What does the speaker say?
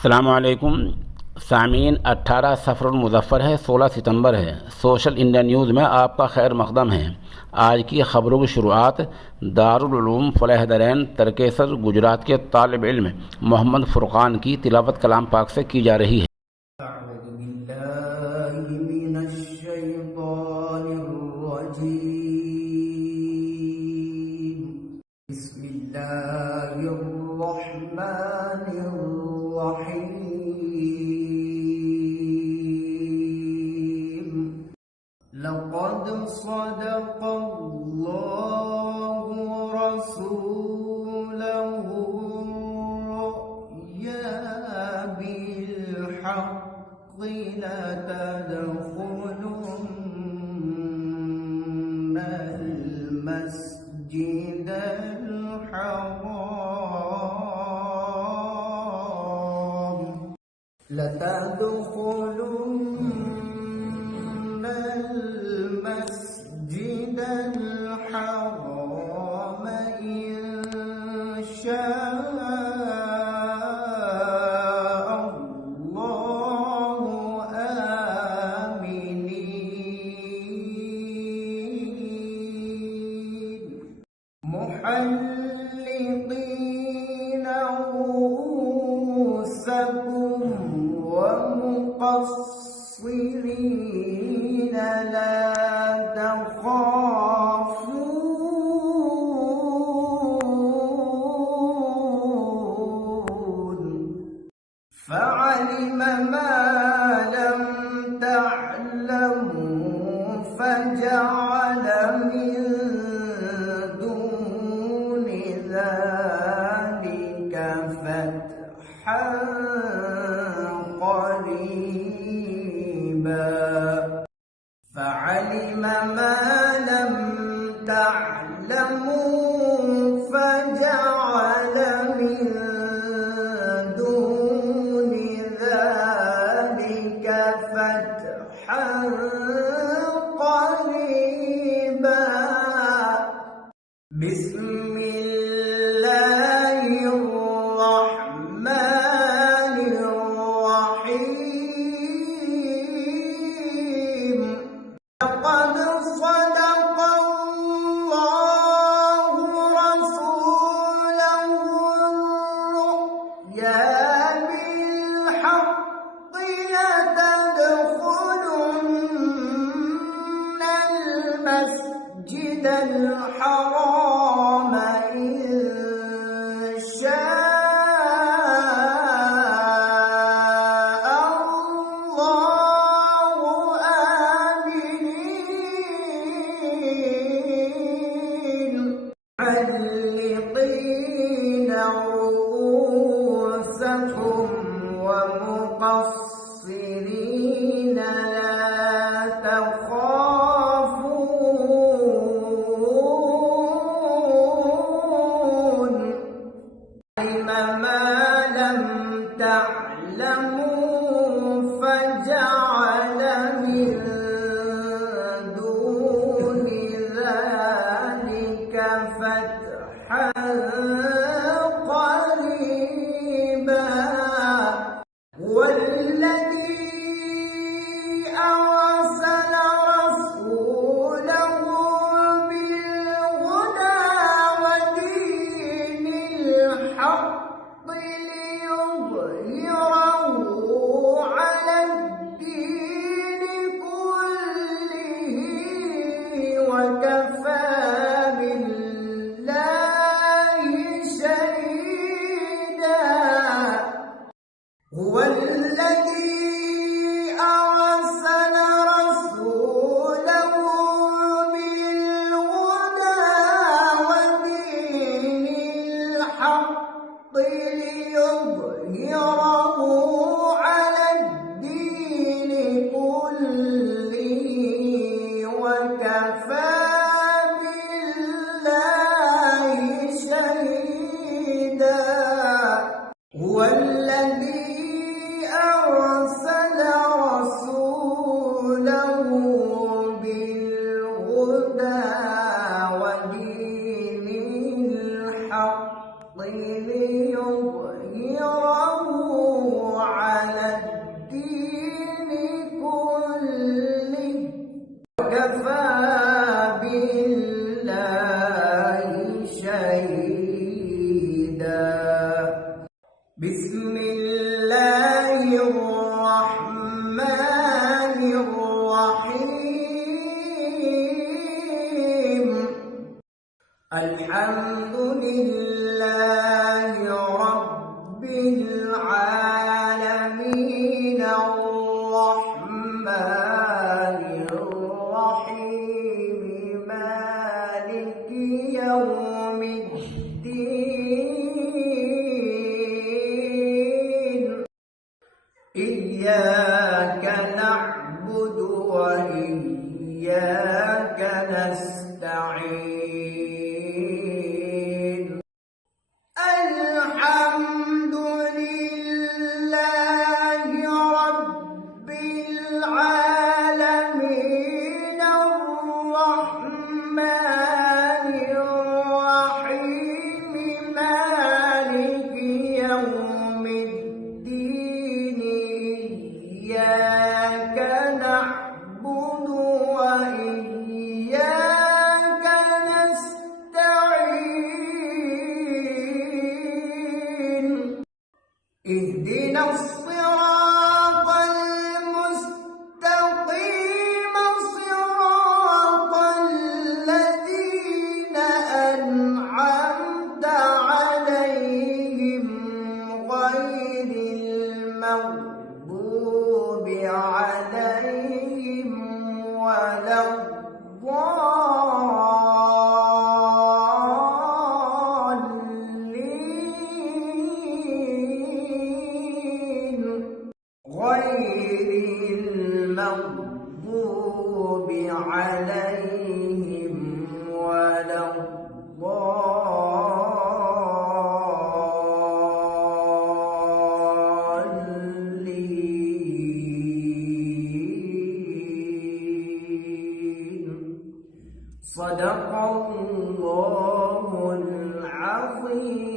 अस्सलामुअलैकुम सामीन। 18 सफ़रुल मुज़फ़्फ़र है, 16 सितंबर है। सोशल इंडिया न्यूज़ में आपका खैर मक़दम है। आज की ख़बरों की शुरुआत दारुल उलूम फ़लाह दरैन तरकेसर गुजरात के तालिब इल्म मोहम्मद फ़ुरक़ान की तिलावत कलाम पाक से की जा रही है। लक़द सदक़ल्लाहु रसूलहु रु'या बिल-हक़्क़ि लतदख़ुलुन्नल मस्जिदल हराम المسجد الحرام إن شاء الله آمنين محلقين رؤوسكم ومقصرين لا تخافون فعلم ما لم تعلموا فجعل من دون ذلك فتحا فعلم ما لم تعلموا فجعل من دون ذلك فتحا قريبا بسم الله الرحمن الرحيم لقد صدق الله رسوله الرؤيا بالحق لتدخلن المسجد الحرام إن شاء الله آمنين محلقين رؤوسكم ومقصرين لا تخافون علم ما لم تعلموا فجعل من دون ذلك فتحا قريبا والذي أرسل رسوله بالهدى ودين الحق ليظهره على الدين كله وكفى بالله شهيدا هو الذي أرسل رسوله بالهدى ودين الحق ليظهره على الدين كله وكفى بالله شهيدا هو الذي أرسل رسوله الله الرحمن الرحيم الحمد لله رب العالمين الرحمن الرحيم مالك يوم الدين إياك نعبد وإياك نستعين الحمد لله رب العالمين الرحمن الرحيم مالك يوم الدين إياك نعبد وإياك نستعين اهدنا الصراط المستقيم صراط الذين أنعمت عليهم غير المغضوب عليهم ولا الضالين غير المغضوب عليهم ولا الضالين صدق الله العظيم